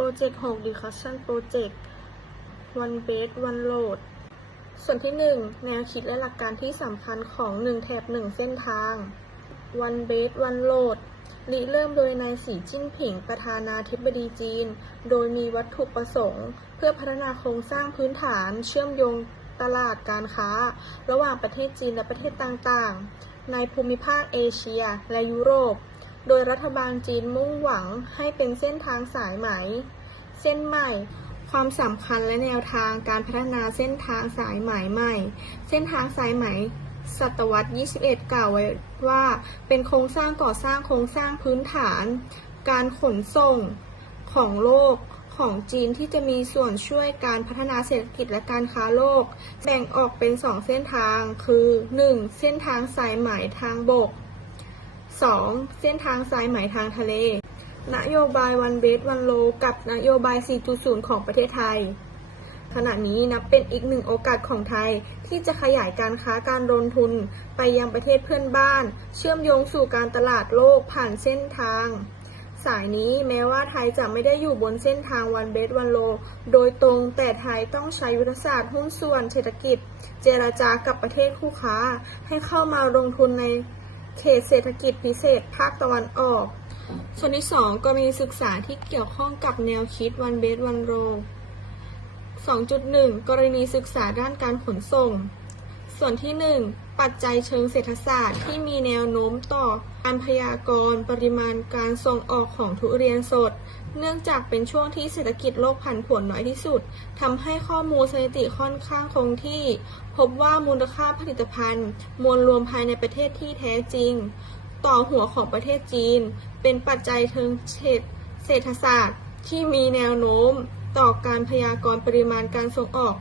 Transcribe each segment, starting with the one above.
รเจกต์6 Discussion Project One Base One Road ส่วนที่ 1 แนวคิดและหลักการที่สำคัญของ 1 แถบ 1 เส้นทาง One Base One Road ริเริ่มโดยนายสีจิ้นผิงประธานาธิบดีจีน โดยมีวัตถุประสงค์ เพื่อพัฒนาโครงสร้างพื้นฐาน เชื่อมโยงตลาดการค้า ระหว่างประเทศจีนและประเทศต่างๆ ในภูมิภาคเอเชียและยุโรป โดยรัฐบาลจีนมุ่งหวังให้เป็นเส้นทางสายไหม เส้นใหม่ ความสำคัญและแนวทางการพัฒนาเส้นทางสายไหมใหม่ เส้นทางสายไหมศตวรรษ 21 กล่าวไว้ว่า เป็นโครงสร้างก่อสร้างโครงสร้างพื้นฐาน การขนส่งของโลกของจีนที่จะมีส่วนช่วยการพัฒนาเศรษฐกิจและการค้าโลก แบ่งออกเป็น 2 เส้นทางคือ 1. เส้นทางสายไหมทางบก 2. เส้นทางสายไหมทางทะเล นโยบาย One Belt One Road กับนโยบาย 4.0 ของประเทศไทย ขณะนี้นับเป็นอีกหนึ่งโอกาสของไทย ที่จะขยายการค้าการลงทุนไปยังประเทศเพื่อนบ้าน เชื่อมโยงสู่การตลาดโลกผ่านเส้นทาง สายนี้แม้ว่าไทยจะไม่ได้อยู่บนเส้นทาง One Belt One Road โดยตรงแต่ไทยต้องใช้ยุทธศาสตร์หุ้นส่วนเศรษฐกิจ เจราจากับประเทศคู่ค้าให้เข้ามาลงทุนใน เขตเศรษฐกิจพิเศษภาคตะวันออก ส่วนที่ 2 ก็มีศึกษาที่เกี่ยวข้องกับแนวคิด One Belt One Road 2.1 กรณีศึกษาด้านการขนส่ง ส่วนที่ 1 ปัจจัยเชิงเศรษฐศาสตร์ที่มีแนวโน้มต่อการพยากรณ์ปริมาณการส่งออกของทุเรียนสด เนื่องจากเป็นช่วงที่เศรษฐกิจโลกผันผวนน้อยที่สุดทำให้ข้อมูลสถิติค่อนข้างคงที่ พบว่ามูลค่าผลิตภัณฑ์ มวลรวมภายในประเทศที่แท้จริง ต่อหัวของประเทศจีน เป็นปัจจัยเชิงเศรษฐศาสตร์ที่มีแนวโน้ม ต่อการพยากรณ์ปริมาณการส่งออก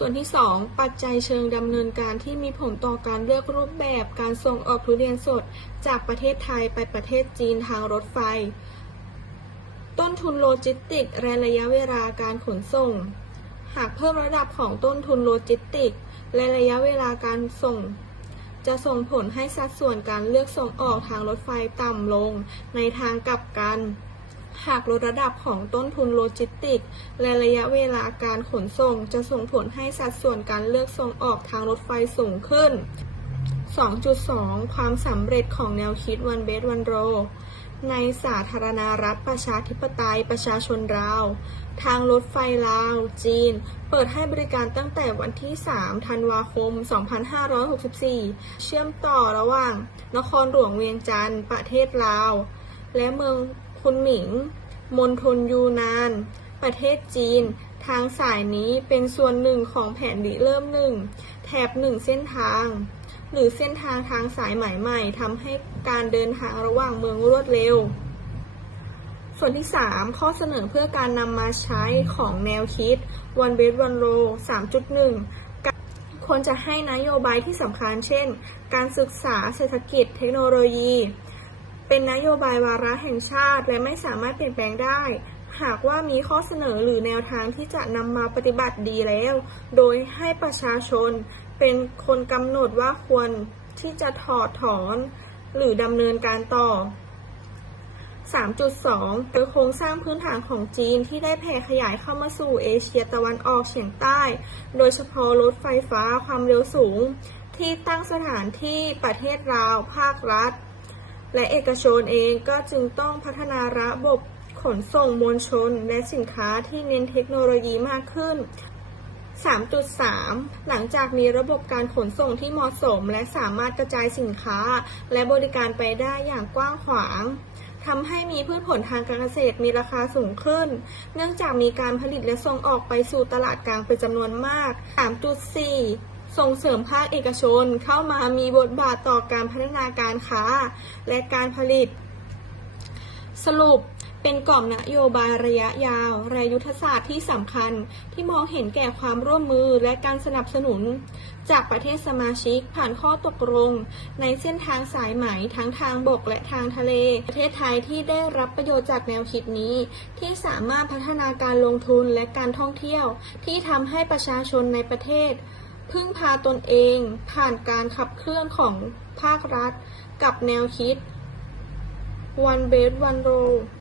ส่วนที่ 2 ปัจจัยเชิงดำเนินการที่มีผลต่อการเลือกรูปแบบการส่งออกทุเรียนสด จากประเทศไทยไปประเทศจีนทางรถไฟ ต้นทุนโลจิสติกส์และระยะเวลาการขนส่ง หากเพิ่มระดับของต้นทุนโลจิสติกส์และระยะเวลาการส่ง จะส่งผลให้สัดส่วนการเลือกส่งออกทางรถไฟต่ำลงในทางกลับกัน หากลดระดับของต้นทุนโลจิสติก และระยะเวลาการขนส่งจะส่งผลให้สัดส่วนการเลือกส่งออกทางรถไฟสูงขึ้น 2.2 ความสำเร็จของแนวคิด One Belt One Road ในสาธารณรัฐประชาธิปไตยประชาชนลาว ทางรถไฟลาว จีน เปิดให้บริการตั้งแต่วันที่ 3 ธันวาคม 2564 เชื่อมต่อระหว่าง นครหลวงเวียงจันทร์ประเทศลาว และเมือง คุนหมิง มณฑลยูนาน ประเทศจีน ทางสายนี้เป็นส่วนหนึ่งของแผนริเริ่มหนึ่งแถบหนึ่งเส้นทาง หรือเส้นทางทางสายไหม่ใหม่ทำให้การเดินทางระหว่างเมืองรวดเร็ว ส่วนที่ 3 ข้อเสนอเพื่อการนำมาใช้ของแนวคิด One Belt One Road 3.1ควรจะให้นโยบายที่สำคัญเช่น การศึกษาเศรษฐกิจเทคโนโลยี เป็นนโยบายวาระแห่งชาติ และไม่สามารถเปลี่ยนแปลงได้ หากว่ามีข้อเสนอหรือแนวทางที่จะนำมาปฏิบัติดีแล้ว โดยให้ประชาชนเป็นคนกำหนดว่าควรที่จะถอดถอน หรือดำเนินการต่อ 3.2 โดยโครงสร้างพื้นฐานของจีนที่ได้แผ่ขยายเข้ามาสู่เอเชียตะวันออกเฉียงใต้ โดยเฉพาะรถไฟฟ้าความเร็วสูง ที่ตั้งสถานที่ประเทศลาว ภาครัฐ และเอกชนเองก็จึงต้องพัฒนาระบบขนส่งมวลชน และสินค้าที่เน้นเทคโนโลยีมากขึ้น 3.3 หลังจากมีระบบการขนส่งที่เหมาะสม และสามารถกระจายสินค้า และบริการไปได้อย่างกว้างขวางทำให้มีพืชผลทางการเกษตรมีราคาสูงขึ้น เนื่องจากมีการผลิตและส่งออกไปสู่ตลาดกลางเป็นจำนวนมาก 3.4 ส่งเสริมภาคเอกชนเข้ามามีบทบาทต่อการพัฒนาการค้า และการผลิต สรุปเป็นกรอบนโยบายระยะยาวและยุทธศาสตร์ที่สำคัญ ที่มองเห็นแก่ความร่วมมือและการสนับสนุน จากประเทศสมาชิกผ่านข้อตกลง ในเส้นทางสายไหมทั้งทางบกและทางทะเล ประเทศไทยที่ได้รับประโยชน์จากแนวคิดนี้ ที่สามารถพัฒนาการลงทุนและการท่องเที่ยว ที่ทำให้ประชาชนในประเทศ พึ่งพาตนเองผ่านการขับเคลื่อนของภาครัฐกับแนวคิด One Belt One Road